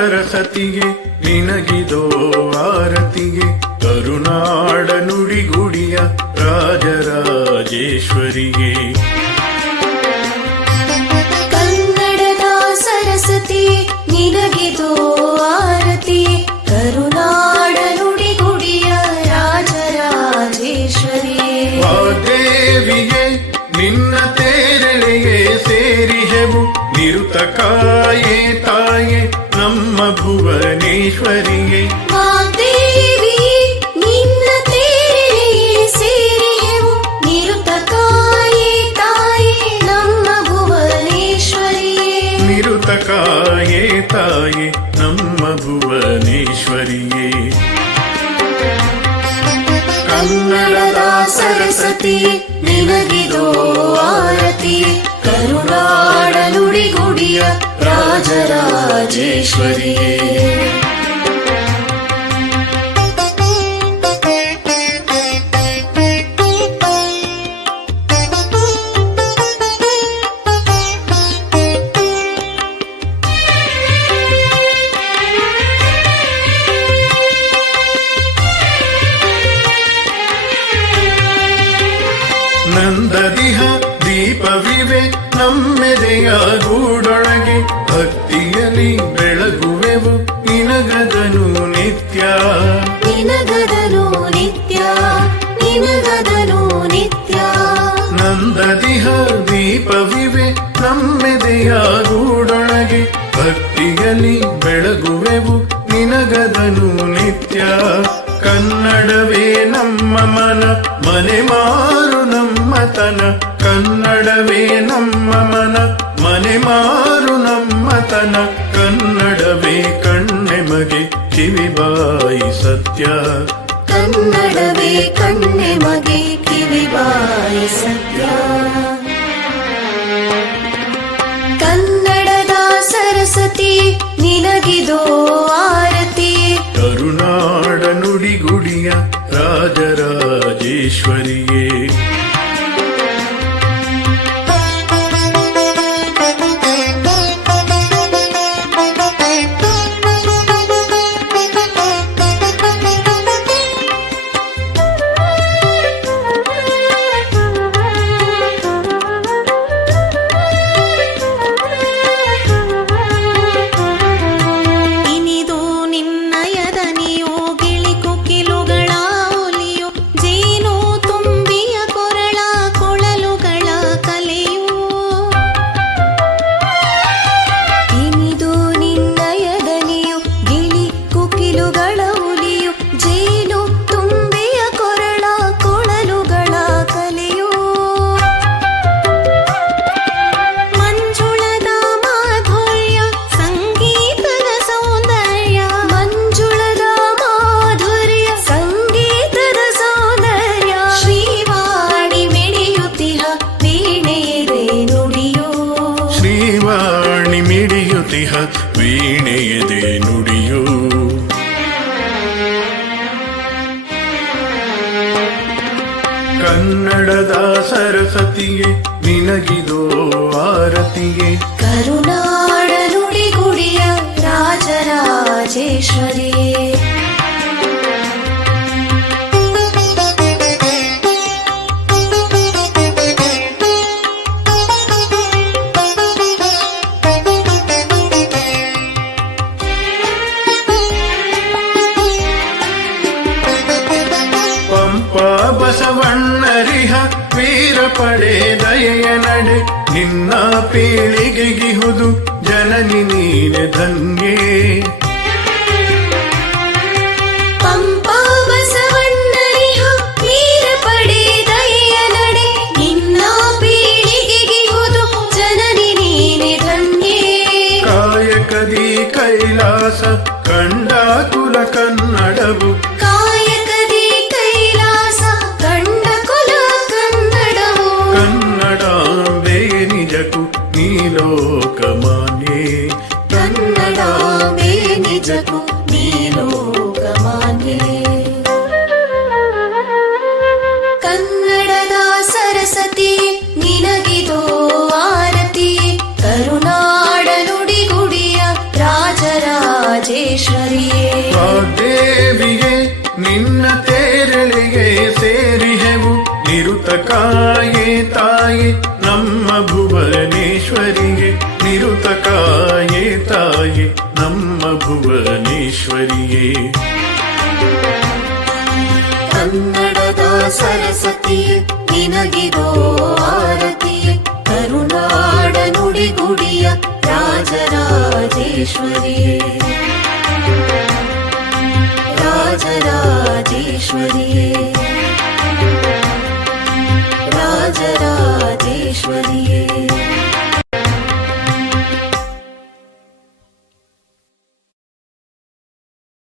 ಸರಸ್ವತಿಗೆ ನಿನಗಿದೋ ಆರತಿಗೆ ಕರುನಾಡ ನುಡಿಗುಡಿಯ ರಾಜರಾಜೇಶ್ವರಿಗೆ ಕನ್ನಡದ ಸರಸ್ವತಿ ನಿನಗಿದೋ ಆರತಿ ಕರುನಾಡ ನುಡಿಗುಡಿಯ ರಾಜರಾಜೇಶ್ವರಿಯೇ ದೇವಿಗೆ ನಿನ್ನ ತೇರಳೆಗೆ ಸೇರಿಹೆವು ನಿರುತಕಾಯೇ ತಾಯೇ ನಮ್ಮ ಭುವನೇಶ್ವರಿಗೆ ದೇವಿ ನಿನ್ನ ತೇರಳೆಗೆ ಸೇರಿಹೆವು ನಿರುತಕಾಯೇ ತಾಯೇ ನಮ್ಮ ಭುವನೇಶ್ವರಿಯೇ ನಿರುತಕಾಯೇ ತಾಯೇ ನಮ್ಮ ಭುವನೇಶ್ವರಿಯೇ ಕನ್ನಡದ ಸರಸ್ವತಿ ನಿನಗಿದೋ ಆರತಿ ಕರುನಾಡ ನುಡಿಗುಡಿಯ ರಾಜರಾಜೇಶ್ವರಿಯೇ ನಂದದಿಹ ದೀಪವಿವೆ ನಮ್ಮೆದೆಯ ಗೂಡೊಳಗೆ ಭಕ್ತಿಯಲ್ಲಿ ಬೆಳಗುವೆವು ನಿನಗದನು ನಿತ್ಯ ನಿನಗದನು ನಿತ್ಯ ನಿನಗದನು ನಿತ್ಯ ನಂದದಿಹ ದೀಪವಿವೆ ನಮ್ಮೆದೆಯ ಗೂಡೊಳಗೆ ಭಕ್ತಿಯಲ್ಲಿ ಬೆಳಗುವೆವು ನಿನಗದನು ನಿತ್ಯ ಕನ್ನಡವೇ ನಮ್ಮ ಮನ ಮನೆ ಮಾರು ನಮ್ಮ ತನ ಕನ್ನಡವೇ ನಮ್ಮ ಮನ ಮನೆ ಮಾರು ನಮ್ಮ ತನ ಕನ್ನಡವೇ ಕಣ್ಣೆಮಗೆ ಕಿವಿಬಾಯಿ ಸತ್ಯ ಕನ್ನಡವೇ ಕಣ್ಣೆಮಗೆ ಕಿವಿಬಾಯಿ ಸತ್ಯ ಕನ್ನಡದ ಸರಸ್ವತಿ ನಿನಗಿದೋ ಆರತಿ ಕರುನಾಡ ನುಡಿಗುಡಿಯ ರಾಜರಾಜೇಶ್ವರಿಯೇ ವೀಣೆಯದೆ ನುಡಿಯೋ ಕನ್ನಡದ ಸರಸ್ವತಿಗೆ ನಿನಗಿದೋ ಆರತಿಗೆ ಕರುನಾಡ ನುಡಿಗುಡಿಯ ರಾಜರಾಜೇಶ್ವರಿಯೇ ಬಸವಣ್ಣರಿಹ ವೀರ ಪಡೆ ದಯೆಯ ನಡೆ ನಿನ್ನ ಪೀಳಿಗೆಗಿಹುದು ಜನನಿ ನೀನೆ ಧನ್ಯೇ ಪಂಪಾ ಬಸವಣ್ಣರಿಹ ವೀರ ಪಡೆ ದಯೆಯ ನಡೆ ನಿನ್ನ ಪೀಳಿಗೆಗಿಹುದು ಜನನಿ ನೀನೆ ಧನ್ಯೇ ಕಾಯಕದಿ ಕೈಲಾಸ ಕಂಡ ಕುಲ ಕನ್ನಡವು ಕಾಯಕದಿ ಕೈಲಾಸ ಕಂಡ ಕುಲ ಕನ್ನಡವು ಕನ್ನಡಾಂಬೆ ನಿಜಕ್ಕೂ ನೀ ಲೋಕಮಾನ್ಯೇ ಕನ್ನಡಾಂಬೆ ನಿಜಕ್ಕೂ ನೀ ಲೋಕಮಾನ್ಯೇ ಕನ್ನಡದ ಸರಸ್ವತಿ ನಿನಗಿದೋ ಆರತಿ ಕರುನಾಡ ನುಡಿಗುಡಿಯ ರಾಜರಾಜೇಶ್ವರಿಯೇ ಕಾಯೆ ತಾಯಿ ನಮ್ಮ ಭುವನೇಶ್ವರಿಗೆ ನಿರುತ ಕಾಯೆ ತಾಯಿ ನಮ್ಮ ಭುವನೇಶ್ವರಿಯೇ ಕನ್ನಡದ ಸರಸ್ವತಿಯೇ ನಿನಗಿದೋ ಆರತಿಯೇ ಕರುನಾಡ ನುಡಿಗುಡಿಯ ರಾಜರಾಜೇಶ್ವರಿಯೇ ರಾಜರಾಜೇಶ್ವರಿಯೇ ರಾಜರಾಜೇಶ್ವರಿಯೇ